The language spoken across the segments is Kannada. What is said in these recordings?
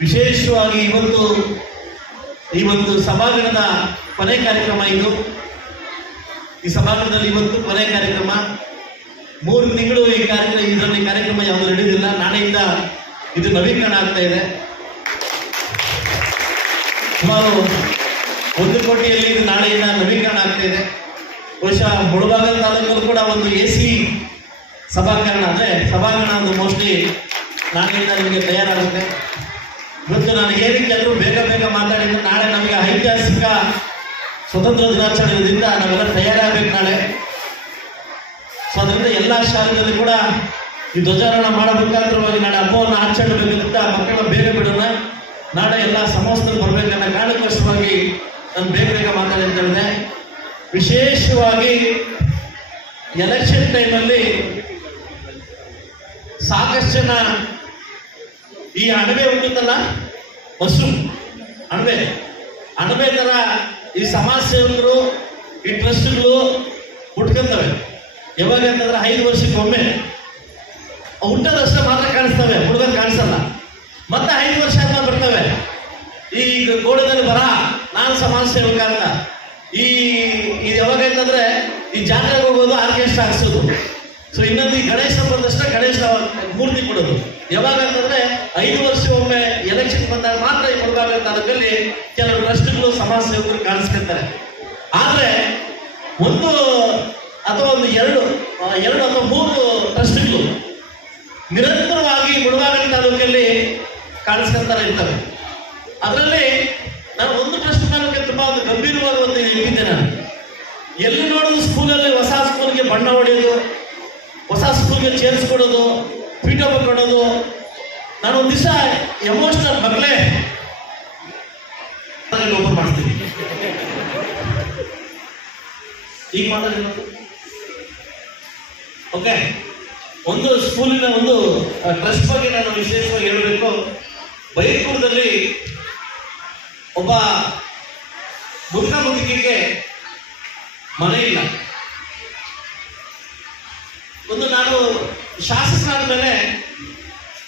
ವಿಶೇಷವಾಗಿ ಇವತ್ತು ಈ ಒಂದು ಸಭಾಂಗಣದ ಕೊನೆ ಕಾರ್ಯಕ್ರಮ ಇದು. ಈ ಸಭಾಂಗಣದಲ್ಲಿ ಇವತ್ತು ಕೊನೆ ಕಾರ್ಯಕ್ರಮ. ಮೂರು ತಿಂಗಳು ಈ ಕಾರ್ಯಕ್ರಮ, ಇದರಲ್ಲಿ ಕಾರ್ಯಕ್ರಮ ಯಾವುದು ನಡೆಯುವುದಿಲ್ಲ ನಾಳೆಯಿಂದ ಇದು ನವೀಕರಣ ಆಗ್ತಾ ಇದೆ. ಸುಮಾರು ಒಂದು ಕೋಟಿಯಲ್ಲಿ ಇದು ನಾಳೆಯಿಂದ ನವೀಕರಣ ಆಗ್ತಾ ಇದೆ. ಬಹುಶಃ ಮುಳುಭಾಗದ ತಾಲೂಕಲ್ಲೂ ಕೂಡ ಒಂದು ಎ ಸಿ ಸಭಾಕರಣ ಅಂದರೆ ಸಭಾಂಗಣ ಒಂದು ಮೋಸ್ಟ್ಲಿ ನಾಳೆಯಿಂದ ನಿಮಗೆ ತಯಾರಾಗುತ್ತೆ. ಇವತ್ತು ನಾನು ಏನಕ್ಕೆ ಎಲ್ಲರೂ ಬೇಗ ಬೇಗ ಮಾತಾಡಿದ್ರು ನಾಳೆ ನಮಗೆ ಐತಿಹಾಸಿಕ ಸ್ವತಂತ್ರ ದಿನಾಚರಣೆಯಿಂದ ನಾವೆಲ್ಲ ತಯಾರಾಗಬೇಕು ನಾಳೆ. ಸೊ ಅದರಿಂದ ಎಲ್ಲ ಶಾಲೆಗಳಲ್ಲಿ ಕೂಡ ಈ ಧ್ವಜಾರೋಹಣ ಮಾಡಬೇಕಾದ್ರವಾಗಿ ನಾಳೆ ಹಬ್ಬವನ್ನು ಆಚರಣೆಬೇಕಂತ ಮಕ್ಕಳ ಬೇಗ ಬಿಡೋಣ. ನಾಳೆ ಎಲ್ಲ ಸಮವಸ್ತ್ರ ಬರಬೇಕನ್ನ ಕಾರಣಕ್ಕೋಸ್ಕರವಾಗಿ ನಾನು ಬೇಗ ಬೇಗ ಮಾತಾಡಿದ್ದೇನೆ ವಿಶೇಷವಾಗಿ ಎಲೆಕ್ಷನ್ ಟೈಮಲ್ಲಿ ಸಾಕಷ್ಟು ಜನ ಈ ಅಣಬೆ ಹುಟ್ಟುತ್ತಲ್ಲ ಬಸ್ಸು ಅಣಬೆ. ಅಣಬೆ ಥರ ಈ ಸಮಾಜ ಸೇವಕರು ಈ ಟ್ರಸ್ಟ್ಗಳು ಹುಟ್ಕೊಂತವೆ. ಯಾವಾಗ ಅಂತಂದ್ರೆ ಐದು ವರ್ಷಕ್ಕೊಮ್ಮೆ. ಅವು ಮಾತ್ರ ಕಾಣಿಸ್ತವೆ ಹುಡುಗರು ಕಾಣಿಸಲ್ಲ. ಮತ್ತೆ ಐದು ವರ್ಷ ಅಂತ ಬರ್ತವೆ. ಈ ಗೋಡದಲ್ಲಿ ಬರ, ನಾನು ಸಮಾಜ ಸೇವಕ ಅಂತ. ಈ, ಇದು ಯಾವಾಗ ಅಂತಂದ್ರೆ, ಈ ಜಾತ್ರೆಗೆ ಹೋಗೋದು ಆರ್ಕೆಸ್ಟ್ರಾ ಹಾಕ್ಸೋದು. ಸೊ ಇನ್ನೊಂದು ಗಣೇಶ ಬಂದಷ್ಟ ಗಣೇಶ ಮೂರ್ತಿ ಕೊಡೋದು. ಯಾವಾಗ ಅಂತಂದ್ರೆ ಐದು ವರ್ಷ ಒಮ್ಮೆ ಎಲೆಕ್ಷನ್ ಬಂದಾಗ ಮಾತ್ರ ಈ ತಾಲೂಕಲ್ಲಿ ಕೆಲವು ಟ್ರಸ್ಟ್ಗಳು ಸಮಾಜ ಸೇವಕರು ಕಾಣಿಸ್ಕೊತಾರೆ ಆದ್ರೆ ಒಂದು ಅಥವಾ ಒಂದು ಎರಡು ಎರಡು ಅಥವಾ ಮೂರು ಟ್ರಸ್ಟ್ಗಳು ನಿರಂತರವಾಗಿ ಮುಳುಗಾಗಲ್ ತಾಲೂಕಲ್ಲಿ ಕಾಣಿಸ್ಕೊಂತಾರೆ ಇರ್ತವೆ. ಅದರಲ್ಲಿ ನಾನು ಒಂದು ಟ್ರಸ್ಟ್ ತಾಲೂಕಿಗೆ ತುಂಬಾ ಒಂದು ಗಂಭೀರವಾದ ಒಂದು ಇಟ್ಟಿದ್ದೆ ನಾನು. ಎಲ್ಲಿ ನೋಡಿದ್ರು ಸ್ಕೂಲಲ್ಲಿ ಹೊಸ ಸ್ಕೂಲ್ಗೆ ಬಣ್ಣ ಹೊಡೆಯೋದು ಸ್ಕೂಲ್ಗೆ ಸೇರಿಸ್ಕೊಡೋದು ಪೀಠ ಕೊಡೋದು. ನಾನು ಒಂದು ದಿವಸ ಎಮೋಷನಲ್ ಮಗಳೇ ಓಪನ್ ಮಾಡ್ತೀನಿ ಈಗ ಮಾತಾಡಿ ಓಕೆ ಒಂದು ಸ್ಕೂಲಿನ ಒಂದು ಟ್ರಸ್ಟ್ ಬಗ್ಗೆ ನಾನು ವಿಶೇಷವಾಗಿ ಹೇಳಬೇಕು. ಬೈಕೂರದಲ್ಲಿ ಒಬ್ಬ ಮುದುಕ ಮುದುಕಿಗೆ ಮನೆ ಇಲ್ಲ. ಒಂದು ನಾನು ಶಾಸಕರಾದ ಮೇಲೆ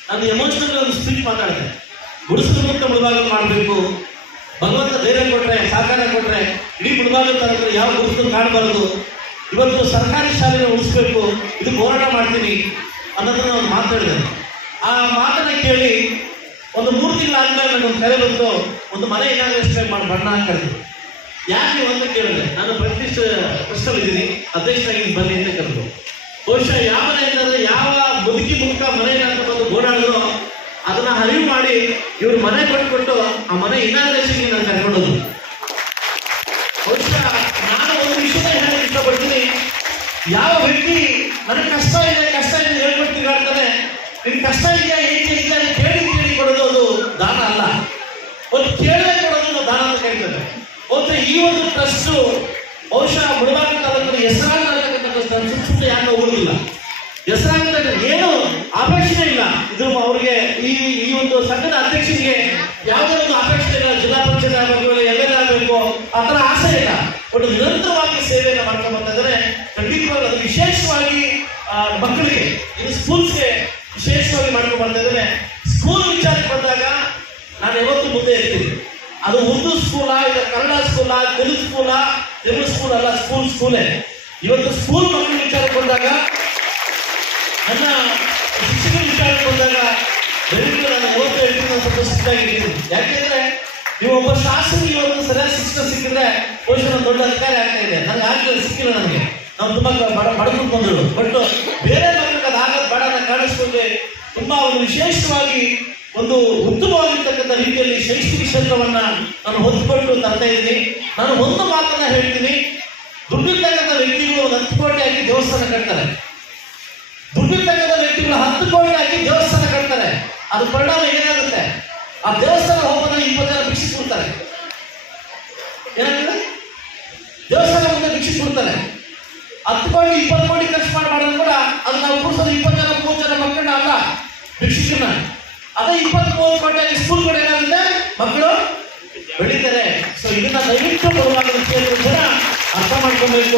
ನಾನು ಎಮೋಷನಲ್ ಒಂದು ಸ್ಪೀಚ್ ಮಾತಾಡಿದೆ. ಗುಡಿಸಲು ಮುಕ್ತ ಮುಳುಬಾಗಲು ಮಾಡಬೇಕು. ಭಗವಂತ ಧೈರ್ಯ ಕೊಟ್ರೆ, ಸಹಕಾರ ಕೊಟ್ರೆ, ಇಡೀ ಮುಳುಬಾಗಲು ತಾಲೂಕು ಯಾವ ಗುಡಿಸಲು ಕಾಣಬಾರದು. ಇವತ್ತು ಸರ್ಕಾರಿ ಶಾಲೆನ ಉಳಿಸ್ಬೇಕು. ಇದು ಹೋರಾಟ ಮಾಡ್ತೀನಿ ಅನ್ನೋದನ್ನು ಒಂದು ಮಾತಾಡಿದೆ ಆ ಮಾತನ್ನ ಕೇಳಿ ಒಂದು ಮೂರು ತಿಂಗಳಾದ್ಮೇಲೆ ನನಗೊಂದು ಕರೆ ಬಂತು. ಒಂದು ಮನೆ ಏನಾದರೂ ಮಾಡಿ ಬಣ್ಣ ಹಾಕಿದ್ರು ಯಾಕೆ ಒಂದು ಕೇಳಿದೆ ನಾನು ಪ್ರತಿಷ್ಠ ಇದ್ದೀನಿ ಅಧ್ಯಕ್ಷರಾಗಿ ಬನ್ನಿ ಅಂತ ಕರೆದು ಬಹುಶಃ ಯಾವ ಮನೆ ಇದ್ದಾರೆ ಯಾವ ಮುದುಕಿ ಮುಖ ಮನೆಗೆ ಅಂತ ಬಂದು ಓಡಾಡಿದ್ರು ಅದನ್ನ ಅರಿವು ಮಾಡಿ ಇವ್ರು ಮನೆ ಕೊಟ್ಬಿಟ್ಟು ಆ ಮನೆ ಇನಾಗ್ರೇಷನ್ಗೆ ನಾನು ಕರ್ಕೊಂಡೋದು ಬಹುಶಃ ನಾನು ಒಂದು ವಿಷಯ ಹೇಳಕ್ಕೆ ಇಷ್ಟಪಡ್ತೀನಿ. ಯಾವ ವ್ಯಕ್ತಿ ನನಗೆ ಕಷ್ಟ ಇದೆ ಕಷ್ಟ ಇದೆ ಅಂತ ಅಂತಾನೆ ನಿನ್ ಕಷ್ಟ ಇದೆಯಾ, ಏಕೆ ಇದೆ ಅಂತ ಕೇಳಿ ಕೇಳಿ ಕೊಡೋದು ಅದು ದಾನ ಅಲ್ಲ. ಒಂದು ಕೇಳದೆ ಕೊಡೋದು ದಾನ ಅಂತ ಕರೀತಾರೆ. ಒಂದು ಈ ಒಂದು ಟ್ರಸ್ಟ್ ಬಹುಶಃ ಮುಳಬಾಗ ತಾಲೂಕಿನ ಹೆಸರಾಗತಕ್ಕಂಥ ಟ್ರಸ್ಟ್ ಸುತ್ತ ಯಾಕೆ ಹೋಗುದಿಲ್ಲ? ಹೆಸರಾಗತಕ್ಕ ಏನು ಅಪೇಕ್ಷೆ ಇಲ್ಲ. ಇದು ಅವ್ರಿಗೆ ಈ ಈ ಒಂದು ಸಂಘದ ಅಧ್ಯಕ್ಷರಿಗೆ ಯಾವುದೇ ಒಂದು ಅಪೇಕ್ಷೆ ಇಲ್ಲ. ಜಿಲ್ಲಾ ಪಂಚಾಯತ್ ಆಗಬೇಕು ಎಂ ಎಲ್ ಆಗಬೇಕು, ಆ ಥರ ಆಸೆ ಇಲ್ಲ. ಬಟ್ ನಿರಂತರವಾಗಿ ಸೇವೆಯನ್ನು ಮಾಡ್ಕೊಂಡು ಬಂದಿದ್ದಾರೆ ಖಂಡಿತವಾಗಿ ಅದು ವಿಶೇಷವಾಗಿ ಮಕ್ಕಳಿಗೆ ಇದು ಸ್ಕೂಲ್ಸ್ಗೆ ವಿಶೇಷವಾಗಿ ಮಾಡ್ಕೊಂಡು ಸ್ಕೂಲ್ ವಿಚಾರಕ್ಕೆ ಬಂದಾಗ ನಾನು ಯಾವತ್ತೂ ಮುಂದೆ ಇರ್ತೀನಿ. ಅದು ಉರ್ದು ಸ್ಕೂಲಾ, ಇಲ್ಲ ಕನ್ನಡ ಸ್ಕೂಲಾ, ತೆಲುಗು ಸ್ಕೂಲಾ, ತೆಲುಗು ಸ್ಕೂಲ್ ಅಲ್ಲ, ಸ್ಕೂಲ್ ಸ್ಕೂಲೇ. ಇವತ್ತು ಸ್ಕೂಲ್ ಮಕ್ಕಳ ವಿಚಾರಕ್ಕೆ ಬಂದಾಗ, ನನ್ನ ಶಿಕ್ಷಕರ ವಿಚಾರಕ್ಕೆ ಬಂದಾಗ ದಯವಿಟ್ಟು ನಾನು ಓದ್ತಾ ಇರ್ತೀನಿ ನಾನು ಸ್ವಲ್ಪ ಸಿದ್ಧಾಗಿದ್ದೀನಿ ಯಾಕೆಂದ್ರೆ ನೀವು ಒಬ್ಬ ಶಾಸಕರಿಗೆ ಇವತ್ತು ಸರಿಯಾದ ಶಿಕ್ಷಣ ಸಿಕ್ಕಿದ್ರೆ ಬಹುಶಃ ನಾನು ದೊಡ್ಡ ಅಧಿಕಾರ ಆಗ್ತಾ ಇದೆ ನನಗೆ ಆಗಲಿಲ್ಲ ಸಿಕ್ಕಿಲ್ಲ ನನಗೆ ನಾವು ತುಂಬಾ ಬಡ ಬಡಕೊಂಡು ಬಂದರು ಬಟ್ ಬೇರೆ ಮಕ್ಕಳಿಗೆ ಅದು ಆಗೋದು ಬೇಡ ಅಂತ ಕಾಣಿಸ್ಕೊಂಡೆ ತುಂಬಾ ಒಂದು ವಿಶೇಷವಾಗಿ ಒಂದು ಉತ್ತಮವಾಗಿರ್ತಕ್ಕಂಥ ರೀತಿಯಲ್ಲಿ ಶೈಕ್ಷಣಿಕ ಕ್ಷೇತ್ರವನ್ನ ನಾನು ಹೊತ್ತುಕೊಂಡು ತರ್ತಾ ಇದ್ದೀನಿ. ನಾನು ಒಂದು ಮಾತನ್ನ ಹೇಳ್ತೀನಿ. ದುಡ್ಡಿರ್ತಕ್ಕಂಥ ವ್ಯಕ್ತಿಗಳು ಒಂದು ಹತ್ತು ಕೋಟಿ ಹಾಕಿ ದೇವಸ್ಥಾನ ಕಟ್ತಾರೆ. ದುಡ್ಡಿರ್ತಕ್ಕಂಥ ವ್ಯಕ್ತಿಗಳು ಹತ್ತು ಕೋಟಿ ಹಾಕಿ ದೇವಸ್ಥಾನ ಕಟ್ತಾರೆ. ಅದು ಪರಿಣಾಮ ಏನಾಗುತ್ತೆ? ಆ ದೇವಸ್ಥಾನ ಹೋಗೋದ್ರೆ ಇಪ್ಪತ್ತು ಜನ ಭಿಕ್ಷೆ ಕೊಡ್ತಾರೆ ಏನಾಗಿದೆ ದೇವಸ್ಥಾನ ಮುಂದೆ ಭಿಕ್ಷೆ ಕೊಡ್ತಾರೆ ಹತ್ತು ಕೋಟಿ, ಇಪ್ಪತ್ತು ಕೋಟಿ ಖರ್ಚು ಮಾಡಿ ಮಾಡಿದ್ರು ಕೂಡ ಅದು ನಾವು ಕೂರ್ಸೋದು ಇಪ್ಪತ್ತು ಜನ, ಮೂವತ್ತು ಜನ ಮಕ್ಕಳನ್ನ ಅಲ್ಲ ಭಿಕ್ಷಕನ ಅದೇ ಇಪ್ಪತ್ತು, ಮೂವತ್ತು ಕೋಟಿ ಸ್ಕೂಲ್ ಕೂಡ ಏನಾಗುತ್ತೆ? ಮಕ್ಕಳು ಬೆಳೀತಾರೆ. ಸೊ ಇದನ್ನ ದಯವಿಟ್ಟು ಬರುವಾಗ ಅರ್ಥ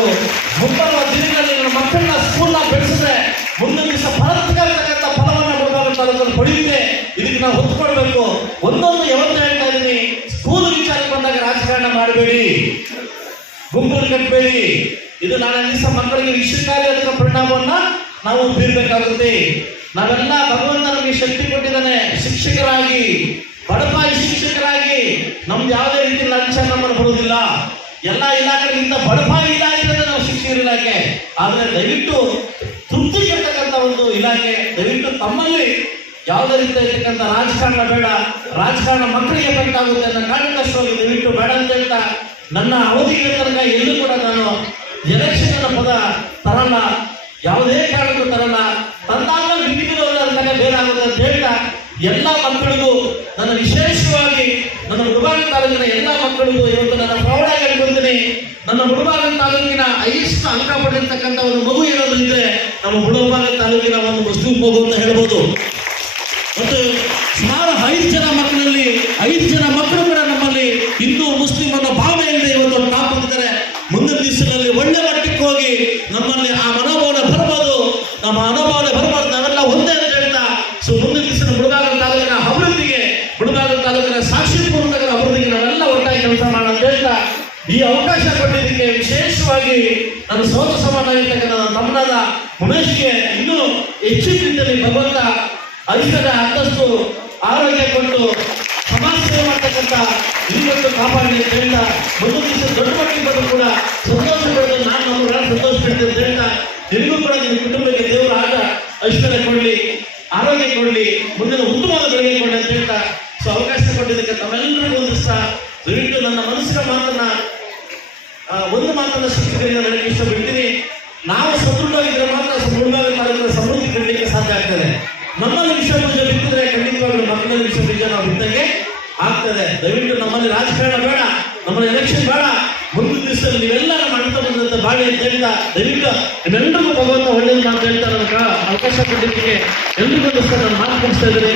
ಮುಂಬರುವ ದಿನಗಳಲ್ಲಿ ನನ್ನ ಮಕ್ಕಳನ್ನ ಸ್ಕೂಲ್ನ ಬೆಳೆಸಿದ್ರೆ ಮುಂದಿನ ದಿವಸ ಫಲತ್ಕಾರತಕ್ಕಂಥ ಫಲವನ್ನ ಬರುವಾಗ ತಾಲೂಕಲ್ಲಿ ಪಡೆಯುತ್ತೆ ಇದಕ್ಕೆ ಇದನ್ನ ಹೊತ್ಕೊಳ್ಬೇಕು ಒಂದೊಂದು ಯಾವತ್ತು ಹೇಳ್ತಾ ಇದೀನಿ ಸ್ಕೂಲ್ ವಿಚಾರ ಬಂದಾಗ ರಾಜಕಾರಣ ಮಾಡಬೇಡಿ. ಗುಂಪನ್ನು ಕಟ್ಟಬೇಡಿ. ಇದು ನಾಳೆ ದಿವಸ ಮಕ್ಕಳಿಗೆ ವಿಷಯಕಾರಿ ಅದರ ಪರಿಣಾಮವನ್ನ ನಾವು ಬೀರ್ಬೇಕಾಗುತ್ತೆ. ನಾವೆಲ್ಲ ಭಗವಂತ ನಮಗೆ ಶಕ್ತಿ ಕೊಟ್ಟಿದ್ದಾನೆ. ಶಿಕ್ಷಕರಾಗಿ, ಬಡಪಾಯಿ ಶಿಕ್ಷಕರಾಗಿ, ನಮ್ದು ಯಾವುದೇ ರೀತಿ ಲಂಚ ನಮ್ಮನ್ನು ಬರುವುದಿಲ್ಲ ಎಲ್ಲ ಇಲಾಖೆಗಳಿಂದ ಬಡಪಾಯಿ ಇಲಾಖೆ ಅಂದ್ರೆ ನಾವು ಶಿಕ್ಷಕರ ಇಲಾಖೆ ಆದ್ರೆ ದಯವಿಟ್ಟು ತೃಪ್ತಿ ಒಂದು ಇಲಾಖೆ, ದಯವಿಟ್ಟು ತಮ್ಮಲ್ಲಿ ಯಾವುದೇ ರೀತಿಯ ಇರತಕ್ಕಂಥ ರಾಜಕಾರಣ ಬೇಡ, ರಾಜಕಾರಣ ಮಕ್ಕಳಿಗೆ ಆಗುತ್ತೆ ಅನ್ನೋ ದಯವಿಟ್ಟು ಬೇಡ ಅಂತ ಹೇಳ್ತಾ ನನ್ನ ಅವಧಿಗೆ ತನಕ ಎಲ್ಲೂ ಕೂಡ ನಾನು ಎಲೆಕ್ಷನ್ ಅನ್ನೋ ಪದ ತರಲ್ಲ, ಯಾವುದೇ ಕಾರಣಕ್ಕೂ ತರಲ್ಲ ತಂದಾಗ ವಿವಿಧವಾಗಿ ಬೇರೆ ಆಗುತ್ತೆ ಅಂತ ಹೇಳ್ತಾ ಎಲ್ಲ ಮಕ್ಕಳಿಗೂ ನನ್ನ ವಿಶೇಷವಾಗಿ ನನ್ನ ಮುಳಬಾಗ ತಾಲೂಕಿನ ಎಲ್ಲ ಮಕ್ಕಳಿಗೂ ಇವತ್ತು ನನ್ನ ಪ್ರೌಢ ಹೇಳ್ಕೊಳ್ತೀನಿ ನನ್ನ ಮುಳಬಾಗ ತಾಲೂಕಿನ ಐಷ್ಟ ಅಂಕ ಪಡೆದಿರ್ತಕ್ಕಂಥ ಒಂದು ಮಗು ಏನಾದ್ರು ನಮ್ಮ ಮುಳಬಾಗ ತಾಲೂಕಿನ ಒಂದು ಮುಸ್ಲಿಂ ಮಗು ಅಂತ ಹೇಳ್ಬೋದು. ಮತ್ತು ಸುಮಾರು ಐದು ಜನ ಮಕ್ಕಳಲ್ಲಿ, ಐದು ಜನ ಮಕ್ಕಳು ಕೂಡ ನಮ್ಮಲ್ಲಿ ಹಿಂದೂ, ಮುಸ್ಲಿಂ ಅನ್ನೋ ಭಾವನೆಯಿಂದ ಇವತ್ತು ಟಾಪ್ ಮುಂದಿನ ದಿವಸದಲ್ಲಿ ಒಳ್ಳೆ ಮಟ್ಟಕ್ಕೆ ಹೋಗಿ ನಮ್ಮಲ್ಲಿ ಆ ಮನೋಭಾವನೆ ಬರ್ಬೋದು. ನಮ್ಮ ತಮ್ಮನಾದ ಉಮೇಶ್ಗೆ ಇನ್ನೂ ಹೆಚ್ಚು ರೀತಿಯಲ್ಲಿ ಭಗವಂತ ಐಶ್ವರ್ಯ ಅಂತಸ್ತು ಆರೋಗ್ಯ ಕೊಟ್ಟು ಸಮಾಜ ಸೇವೆ ಮಾಡ್ತಕ್ಕಂಥ ಇನ್ನೊಂದು ಕಾಪಾಡಿ ಅಂತ ಹೇಳ್ತಾ ಮುಂದಿನ ದಿವಸ ದೊಡ್ಡ ಮಟ್ಟಿಗೆ ಬಂದು ಕೂಡ ಸಂತೋಷ ಪಡೆದು ನಾನು ನಮ್ಮ ಸಂತೋಷ ಪಡ್ತೀನಿ ಅಂತ ಹೇಳ್ತಾ ನಿಮಗೂ ಕೂಡ ನಿಮ್ಮ ಕುಟುಂಬಕ್ಕೆ ದೇವರು ಆಗ ಐಶ್ವರ್ಯ ಕೊಡಲಿ, ಆರೋಗ್ಯ ಕೊಡಲಿ, ಮುಂದಿನ ಉತ್ತಮವಾದ ಬೆಳಗ್ಗೆ ಕೊಡಲಿ ಅಂತ ಹೇಳ್ತಾ ಸೊ ಅವಕಾಶ ಕೊಟ್ಟಿದ್ದಕ್ಕೆ ತಮ್ಮೆಲ್ಲರಿಗೂ ಒಂದು ದಿವಸ ದಯವಿಟ್ಟು ನನ್ನ ಮನಸ್ಸಿನ ಮಾತನ್ನ ಒಂದು ಮಾತನ್ನ ಶಿಕ್ಷಕರಿಂದ ನನಗೆ ಇಷ್ಟಪಡ್ತೀನಿ. ನಾವು ಸದೃಢವಾಗಿದ್ರೆ ಮಾತ್ರ ಮಾಡಿದ್ರೆ ಸಮೃದ್ಧಿ ಕಟ್ಟಲಿಕ್ಕೆ ಸಾಧ್ಯ ಆಗ್ತದೆ. ನಮ್ಮಲ್ಲಿ ವಿಷ ಬೀಜ ಬಿತ್ತಿದ್ರೆ ಖಂಡಿತವಾಗ್ಲೂ ಮಕ್ಕಳಲ್ಲಿ ವಿಷ ಬೀಜ ನಾವು ಬಿತ್ತಂಗೆ ಆಗ್ತದೆ. ದಯವಿಟ್ಟು ನಮ್ಮಲ್ಲಿ ರಾಜಕಾರಣ ಬೇಡ, ನಮ್ಮಲ್ಲಿ ಎಲೆಕ್ಷನ್ ಬೇಡ. ಮುಂದಿನ ದಿವಸದಲ್ಲಿ ನೀವೆಲ್ಲ ಅಣ್ಣ ಬಂದಂತ ಬಾಳಿ ಅಂತ ಹೇಳ್ತಾ ದಯವಿಟ್ಟು ನಿಮ್ಮೆಲ್ಲರಿಗೂ ಭಗವಂತ ಒಳ್ಳೇದು ಅಂತ ಹೇಳ್ತಾರೆ ಅವಕಾಶ ಕೊಟ್ಟಿದ್ದಕ್ಕೆ ಎಲ್ರಿಗೂ ನಾನು ಮಾತು ಮುಗಿಸ್ತಾ ಇದ್ದೀನಿ.